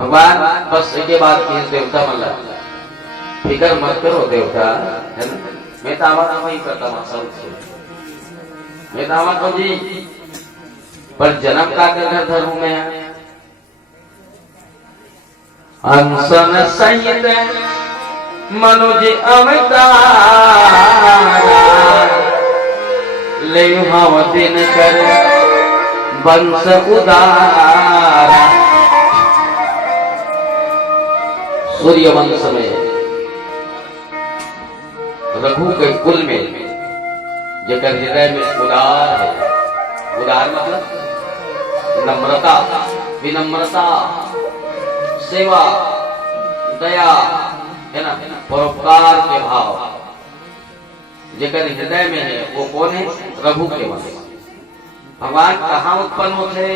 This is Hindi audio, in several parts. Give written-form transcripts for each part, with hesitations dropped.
भगवान बस एक बात की देवता मला फिकर मत करो देवता है ना। मैं तो आवाज वही करता हूँ सबसे, मैं तो आवाज जी पर जन्म का कर धर्म में अनसन सहित मनुज अवतार ले हव दिन कर वंश उदार। सूर्य वंश में रघु के कुल में जेकर हृदय में उदार है, उदार मतलब नम्रता, विनम्रता, सेवा, दया है ना, परोपकार के भाव जेकर हृदय में है वो कौन है? रघु के वंश। भगवान कहाँ उत्पन्न होते,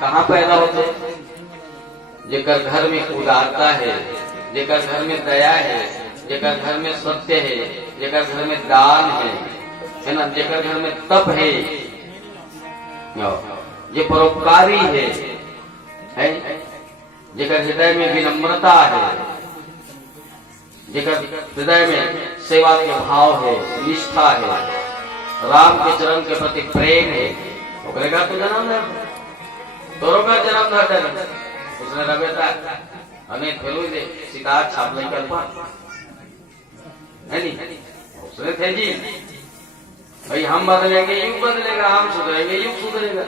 कहाँ पैदा होते? जेकर घर में उदारता है, जेकर घर में दया है, जेकर घर में सत्य है, जेकर घर में दान है ना, जेकर घर में तप है, ये परोपकारी है, जेकर हृदय में विनम्रता है, जेकर हृदय में सेवा के भाव है, निष्ठा है, राम के चरण के प्रति प्रेम है, वो करेगा तो जन्म है तोरो का जन्म था उसने रवेता अनेक फेलू दे सितार छाप नहीं कर पा है नहीं उसने थे जी भाई हम बदलेंगे युग बदलेगा, हम सुधरेंगे युग सुधरेगा,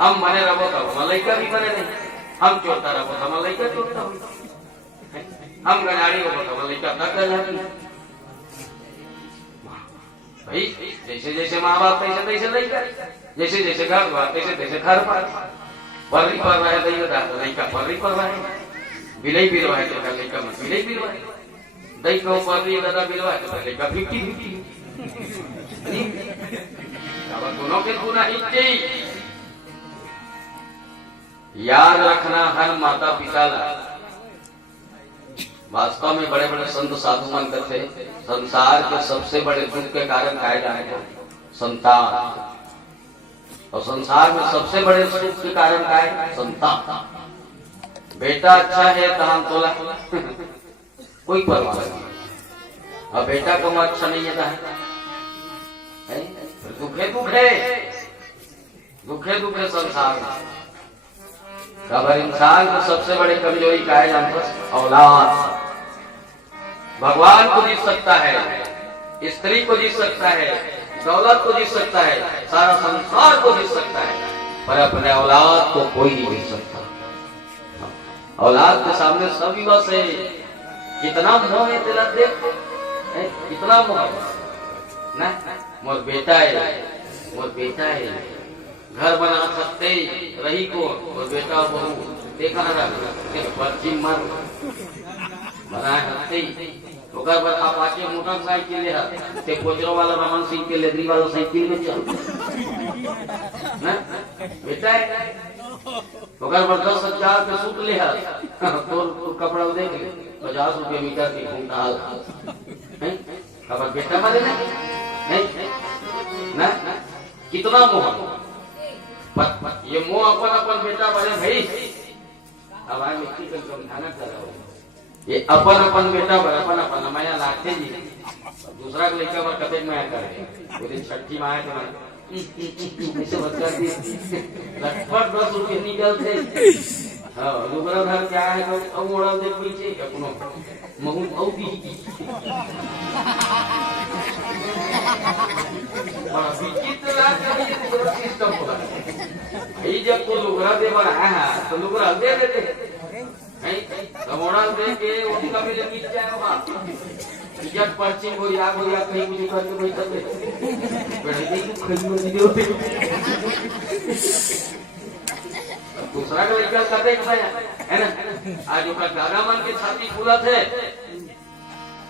हम बने रहो तो मलाइका भी बने नहीं, हम चोरता रहो तो मलाइका चोरता हो, हम गनाड़ी हो तो मलाइका न गनाड़ी। भाई जैसे जैसे माँ बाप तैसे तैसे लड़का, जैसे जैसे घर बात तैसे तैसे घर पर पर्री पर रहा है लड़का पर्री पर रहा है, बिलई बिलवा है तो लड़का मत बिलई बिलवा है, दही को पर्री दादा बिलवा है तो लड़का 50-50। अब दोनों के गुना ही याद रखना हर माता पिता ला। वास्तव में बड़े बड़े संत साधु मन थे संसार के सबसे बड़े दुख के कारण कहे जाएगा संतान, और संसार में सबसे बड़े सुख के कारण का है संतान। बेटा अच्छा है तो हम तोला कोई परवाह नहीं, और बेटा कम अच्छा नहीं है दुखे दुखे दुखे दुखे संसार में। अगर इंसान को सबसे बड़ी कमजोरी का है जानते औलाद। भगवान को जीत सकता है, स्त्री को जीत सकता है, दौलत को जीत सकता है, सारा संसार को जीत सकता है, पर अपने औलाद को कोई नहीं जीत सकता। औलाद के सामने सभी बस है। कितना मोह है तेरा देख, कितना मोह ना, मोर बेटा है, मोर बेटा है, घर बना सकते रही को और बेटा बहू देखा ना पर्ची मर बना सकते ओकर पर आप आके मोटरसाइकिल ले ते कोचरो वाला रमन सिंह के लेदरी वाला साइकिल में चल ना बेटा है ओकर पर 10,000 के सूट ले तो कपड़ा देख ले 50 रुपए मीटर की घूमताल है अब बेटा वाले ना कितना मोह ये मोह अपन अपन बेटा बने भाई। अब आए मिट्टी को समझाना कर रहा हूँ ये अपन अपन बेटा बने अपन अपन माया लाते जी दूसरा को लेकर और कतेक माया करे वो छठी माया के ऐसे बच्चा दी लगभग 10 रुपये निकलते। हाँ दूसरा घर क्या है तो अब उड़ा दे पीछे अपनो महू औ भी सिस्टम होगा जब तो लुगरा दे बनाया है तो लुगरा दे देते रमोड़ा दे के उनका भी मिल जाएगा जब पर्ची गोरिया गोरिया कहीं कुछ करके वही करते दूसरा का लड़का करते है ना आज उसका दादा मन के छाती फूला थे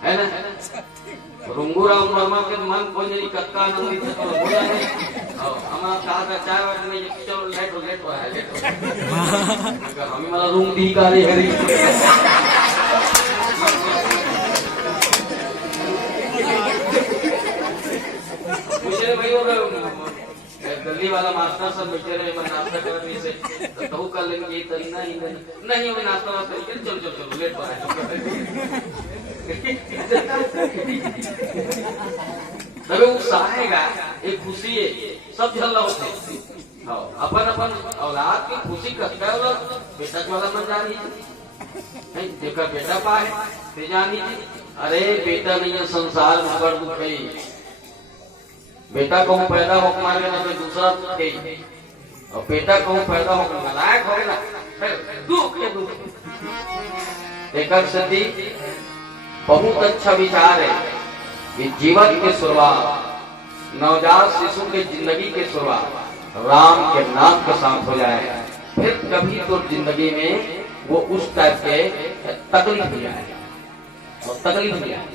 है ना रुंगूराव वर्मा के मन कोंजरी कक्का नंदी से तो बोला है हम कहा था 4 बजे में चलो लेट हो रहा है लेट हम मला रूम दी का रे हरी पूछे भाई वो दिल्ली वाला मास्टर सब बैठे रहे मैं नाश्ता करने से तो कर लेंगे तो नहीं वो नाश्ता वास्ता चलो चलो चलो लेट पर तबे उत्साह हैगा एक खुशी है सब झल्ला होते अपन अपन औलाद की खुशी करता है बेटा वाला मन जानी नहीं देखा बेटा पाए ते जानी अरे बेटा नहीं है संसार में बड़ दुख है बेटा कहूँ पैदा हो मार के ना तो दूसरा दुख है और बेटा कहूँ पैदा हो नालायक हो ना फिर दुख के दुख देखा सती बहुत अच्छा विचार है कि जीवन की शुरुआत नवजात शिशु के जिंदगी की शुरुआत राम के नाम के साथ हो जाए फिर कभी तो जिंदगी में वो उस टाइप के तकलीफ भी आए और तकलीफ भी आए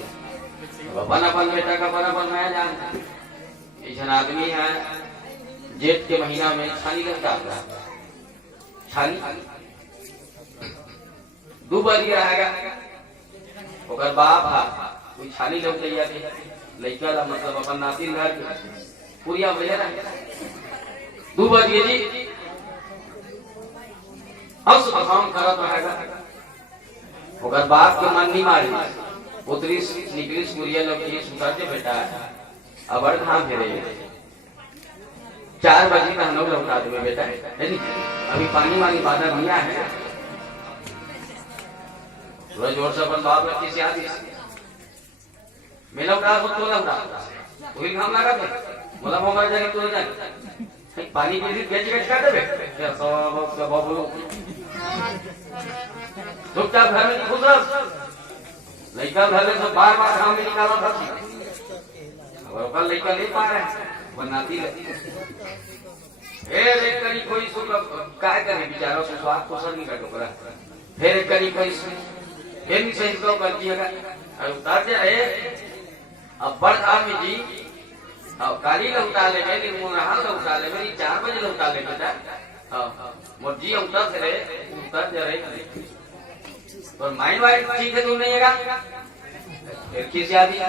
अपन अपन बेटा का अपन मैं जानता एक जन आदमी है जेठ के महीना में छानी लग जाता है छानी 2 बज गया रहेगा ओकर बाप है कोई छानी लग गई लड़का ला मतलब अपन नाती घर पूरिया बजे रहा 2 बज गए जी अब काम करत रहेगा ओकर बाप के मन नहीं मारी उतरी निकली सूर्य लोग ये सुधर के बेटा अब धाम फिरे 4 बजे का हम लोग लौटा देवे बेटा है अभी पानी वाली बाधा नहीं है थोड़ा जोर से अपन बाप रखी से आदि मैं लौटा तो लौटा वही काम लगा दे बोला हमारे जाने तो जाने पानी के लिए बेच बेच कर देवे क्या सब बोलो चुपचाप घर में खुश रह लड़का घर में सब बार बार काम में निकाला था और लड़का ले पा रहे बनाती फिर एक करी कोई काय करे बेचारा से स्वाद को सर नहीं का टोकरा फिर एक करी कोई फिर नहीं सही तो कर दिया उतार जाए अब बड़ आदमी जी अब काली लौटा ले मेरी मुरहा लौटा ले मेरी 4 बजे लौटा ले बेटा मोर जी उतर से उतर जा रहे और माइंड वाइड ठीक है तुम नहीं है फिर किसी आदमी